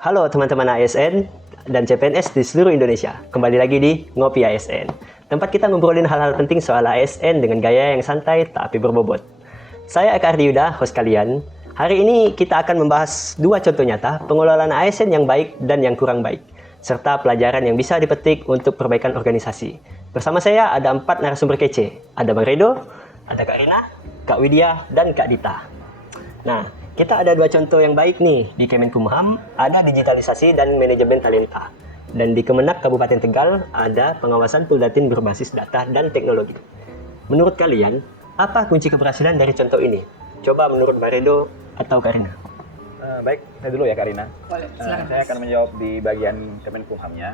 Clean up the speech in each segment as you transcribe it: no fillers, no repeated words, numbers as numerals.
Halo teman-teman ASN dan CPNS di seluruh Indonesia. Kembali lagi di Ngopi ASN. Tempat kita ngobrolin hal-hal penting soal ASN dengan gaya yang santai tapi berbobot. Saya Eka Ardiuda, host kalian. Hari ini kita akan membahas dua contoh nyata pengelolaan ASN yang baik dan yang kurang baik, serta pelajaran yang bisa dipetik untuk perbaikan organisasi. Bersama saya ada 4 narasumber kece. Ada Bang Redo, ada Kak Rina, Kak Widya, dan Kak Dita. Nah, kita ada 2 contoh yang baik nih. Di Kemenkumham ada digitalisasi dan manajemen talenta. Dan di Kemenak Kabupaten Tegal ada pengawasan Puldatin berbasis data dan teknologi. Menurut kalian, apa kunci keberhasilan dari contoh ini? Coba menurut Baredo atau Karina. Baik, saya dulu ya Karina. Boleh, silakan. Saya akan menjawab di bagian Kemenkumhamnya.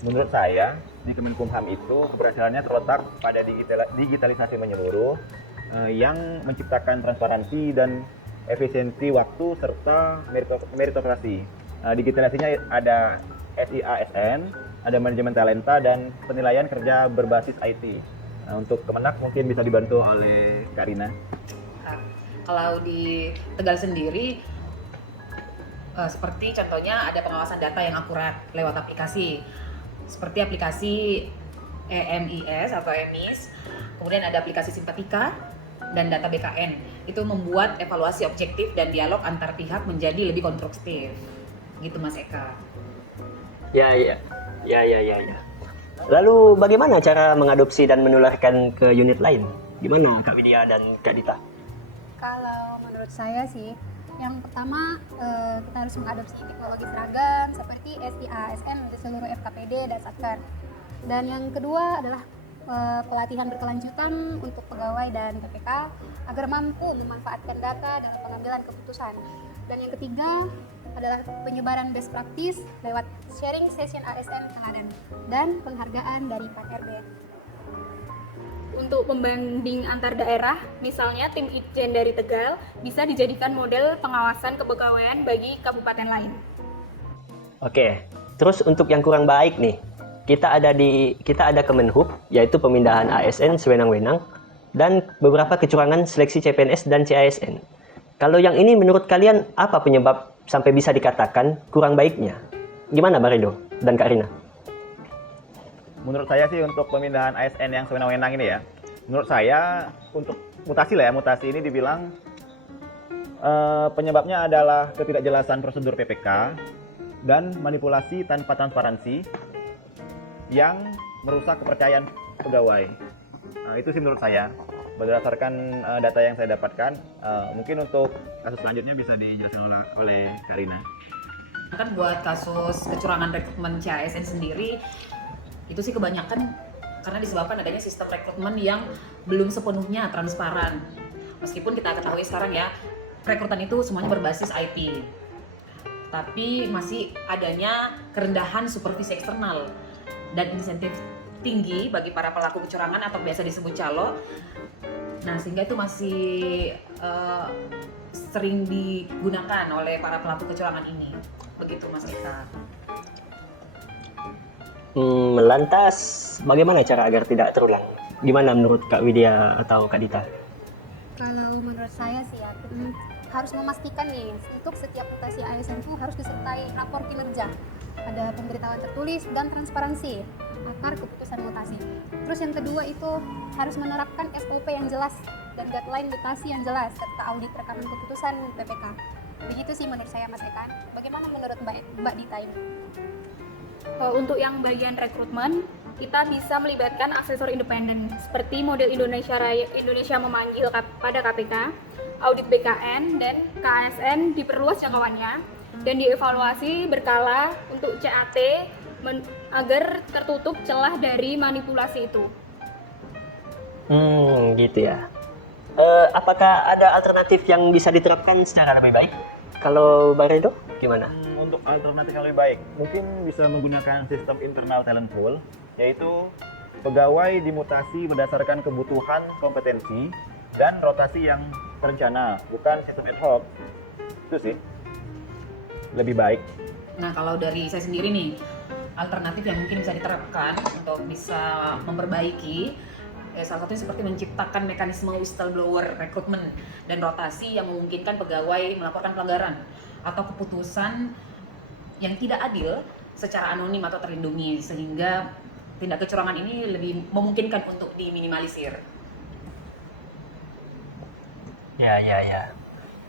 Menurut saya, di Kemenkumham itu keberhasilannya terletak pada digitalisasi menyeluruh yang menciptakan transparansi dan efisiensi waktu serta meritokrasi. Digitalisasinya ada SIASN, ada manajemen talenta dan penilaian kerja berbasis IT. Untuk Kemenak mungkin bisa dibantu oleh Karina. Kalau di Tegal sendiri, seperti contohnya ada pengawasan data yang akurat lewat aplikasi, seperti aplikasi EMIS atau EMIS, kemudian ada aplikasi Simpatika dan data BKN. Itu membuat evaluasi objektif dan dialog antar pihak menjadi lebih konstruktif. Gitu Mas Eka. Ya. Lalu bagaimana cara mengadopsi dan menularkan ke unit lain? Gimana Kak Widya dan Kak Dita? Kalau menurut saya sih, yang pertama kita harus mengadopsi teknologi seragam seperti SIASN untuk seluruh FKPD dan Satker. Dan yang kedua adalah pelatihan berkelanjutan untuk pegawai dan PPK agar mampu memanfaatkan data dalam pengambilan keputusan. Dan yang ketiga adalah penyebaran best practice lewat sharing session ASN teladan dan penghargaan dari Pak RB. Untuk pembanding antar daerah, misalnya tim Itjen dari Tegal bisa dijadikan model pengawasan kepegawaian bagi kabupaten lain. Oke, terus untuk yang kurang baik nih, kita ada Kemenhub, yaitu pemindahan ASN sewenang-wenang dan beberapa kecurangan seleksi CPNS dan CASN. Kalau yang ini menurut kalian apa penyebab sampai bisa dikatakan kurang baiknya? Gimana Baredo dan Kak Rina? Menurut saya sih untuk pemindahan ASN yang sewenang-wenang ini ya, menurut saya untuk mutasi ini dibilang penyebabnya adalah ketidakjelasan prosedur PPK dan manipulasi tanpa transparansi yang merusak kepercayaan pegawai. Nah, itu sih menurut saya berdasarkan data yang saya dapatkan. Mungkin untuk kasus selanjutnya bisa dijelaskan oleh Karina. Kan buat kasus kecurangan rekrutmen CASN sendiri, itu sih kebanyakan karena disebabkan adanya sistem rekrutmen yang belum sepenuhnya transparan. Meskipun kita ketahui sekarang ya, rekrutan itu semuanya berbasis IT. Tapi masih adanya kerendahan supervisi eksternal dan insentif tinggi bagi para pelaku kecurangan atau biasa disebut calo. Nah, sehingga itu masih sering digunakan oleh para pelaku kecurangan ini. Begitu Mas Eka. Lantas bagaimana cara agar tidak terulang? Gimana menurut Kak Widya atau Kak Dita? Kalau menurut saya sih ya, harus memastikan nih untuk setiap mutasi ASN itu harus disertai rapor kinerja, ada pemberitahuan tertulis dan transparansi agar keputusan mutasi. Terus yang kedua itu harus menerapkan SOP yang jelas dan guideline mutasi yang jelas serta audit rekaman keputusan PPK. Begitu sih menurut saya Mas Ekan. Bagaimana menurut Mbak Dita ini? Untuk yang bagian rekrutmen, kita bisa melibatkan asesor independen seperti model Indonesia memanggil pada KPK, audit BKN dan KASN diperluas jangkauannya dan dievaluasi berkala untuk CAT agar tertutup celah dari manipulasi itu. Gitu ya. Apakah ada alternatif yang bisa diterapkan secara lebih baik? Kalau Baredo, gimana? Untuk alternatif yang lebih baik, mungkin bisa menggunakan sistem internal talent pool, yaitu pegawai dimutasi berdasarkan kebutuhan kompetensi dan rotasi yang terencana, bukan sistem ad hoc. Itu sih lebih baik. Nah, kalau dari saya sendiri nih, alternatif yang mungkin bisa diterapkan untuk bisa memperbaiki salah satunya seperti menciptakan mekanisme whistleblower rekrutmen dan rotasi yang memungkinkan pegawai melaporkan pelanggaran atau keputusan yang tidak adil secara anonim atau terlindungi, sehingga tindak kecurangan ini lebih memungkinkan untuk diminimalisir. Ya.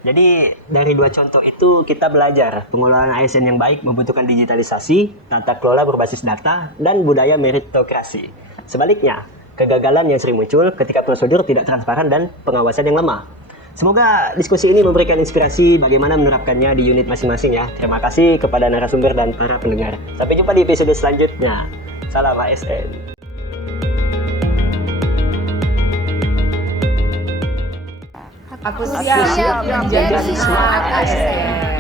Jadi dari dua contoh itu kita belajar pengelolaan ASN yang baik membutuhkan digitalisasi, tata kelola berbasis data, dan budaya meritokrasi. Sebaliknya, kegagalan yang sering muncul ketika prosedur tidak transparan dan pengawasan yang lemah. Semoga diskusi ini memberikan inspirasi bagaimana menerapkannya di unit masing-masing ya. Terima kasih kepada narasumber dan para pendengar. Sampai jumpa di episode selanjutnya. Salam ASN. Aku siap siap menjadi menjadi smart smart ASN. ASN.